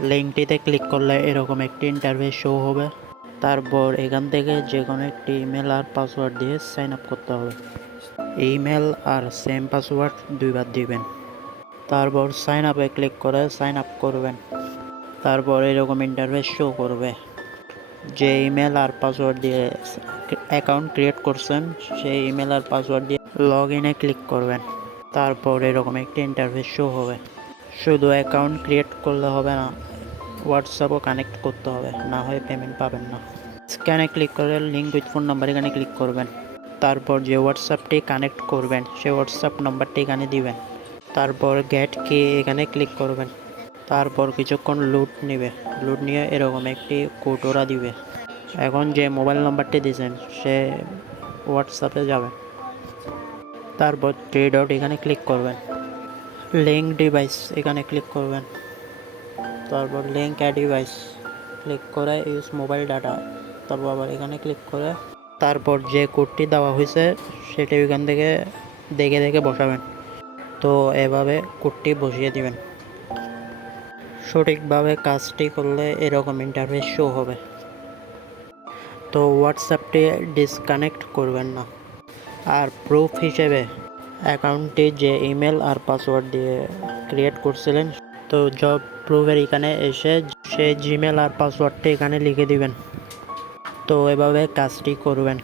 লিঙ্কটিতে click করলে এরকম একটি ইন্টারফেস শো হবে। তারপর এখান থেকে যে কোনো একটি ইমেল আর পাসওয়ার্ড দিয়ে সাইন আপ করতে হবে। ইমেল আর সেম পাসওয়ার্ড দুইবার দিবেন। তারপর সাইন আপে ক্লিক করে সাইন আপ করবেন। তারপর এরকম ইন্টারফেস শো করবে। যে ইমেল আর পাসওয়ার্ড দিয়ে অ্যাকাউন্ট ক্রিয়েট করছেন সেই ইমেল আর পাসওয়ার্ড দিয়ে লগ ইনে ক্লিক করবেন। তারপর এরকম একটি ইন্টারফেস শো হবে। শুধু অ্যাকাউন্ট ক্রিয়েট করলে হবে না, হোয়াটসঅ্যাপও কানেক্ট করতে হবে, না হয় পেমেন্ট পাবেন না। স্ক্যানে ক্লিক করে লিঙ্ক উইথ ফোন নাম্বার এখানে ক্লিক করবেন। তারপর যে হোয়াটসঅ্যাপটি কানেক্ট করবেন সেই হোয়াটসঅ্যাপ নাম্বারটি এখানে দিবেন। তারপর গেট কি এখানে ক্লিক করবেন। তারপর কিছুক্ষণ লোড নেবে। লোড নিয়ে এরকম একটি কোড ওরা দিবে। এখন যে মোবাইল নাম্বারটি দিয়েছেন সে হোয়াটসঅ্যাপে যাবে। তারপর থ্রি ডট এখানে ক্লিক করবেন। লিঙ্ক ডিভাইস এখানে ক্লিক করবেন। তারপর লিঙ্ক অ্যাড ডিভাইস ক্লিক করে ইউজ মোবাইল ডাটা, তারপর আবার এখানে ক্লিক করে তারপর যে কোডটি দেওয়া হয়েছে সেটি এখান থেকে দেখে দেখে বসাবেন। তো এভাবে কোডটি বসিয়ে দিবেন। সঠিকভাবে কাজটি করলে এরকম ইন্টারফেস শো হবে। তো হোয়াটসঅ্যাপটি ডিসকানেক্ট করবেন না। আর প্রুফ হিসেবে অ্যাকাউন্টটি যে ইমেল আর পাসওয়ার্ড দিয়ে ক্রিয়েট করছিলেন, তো জব প্রুফের এখানে এসে সে জিমেল আর পাসওয়ার্ডটি এখানে লিখে দিবেন। তো এভাবে কাজটি করবেন।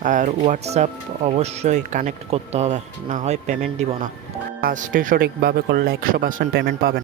আর হোয়াটসঅ্যাপ অবশ্যই কানেক্ট করতে হবে, না হয় পেমেন্ট দিব না। কাজটি সঠিকভাবে করলে 100% পেমেন্ট পাবেন।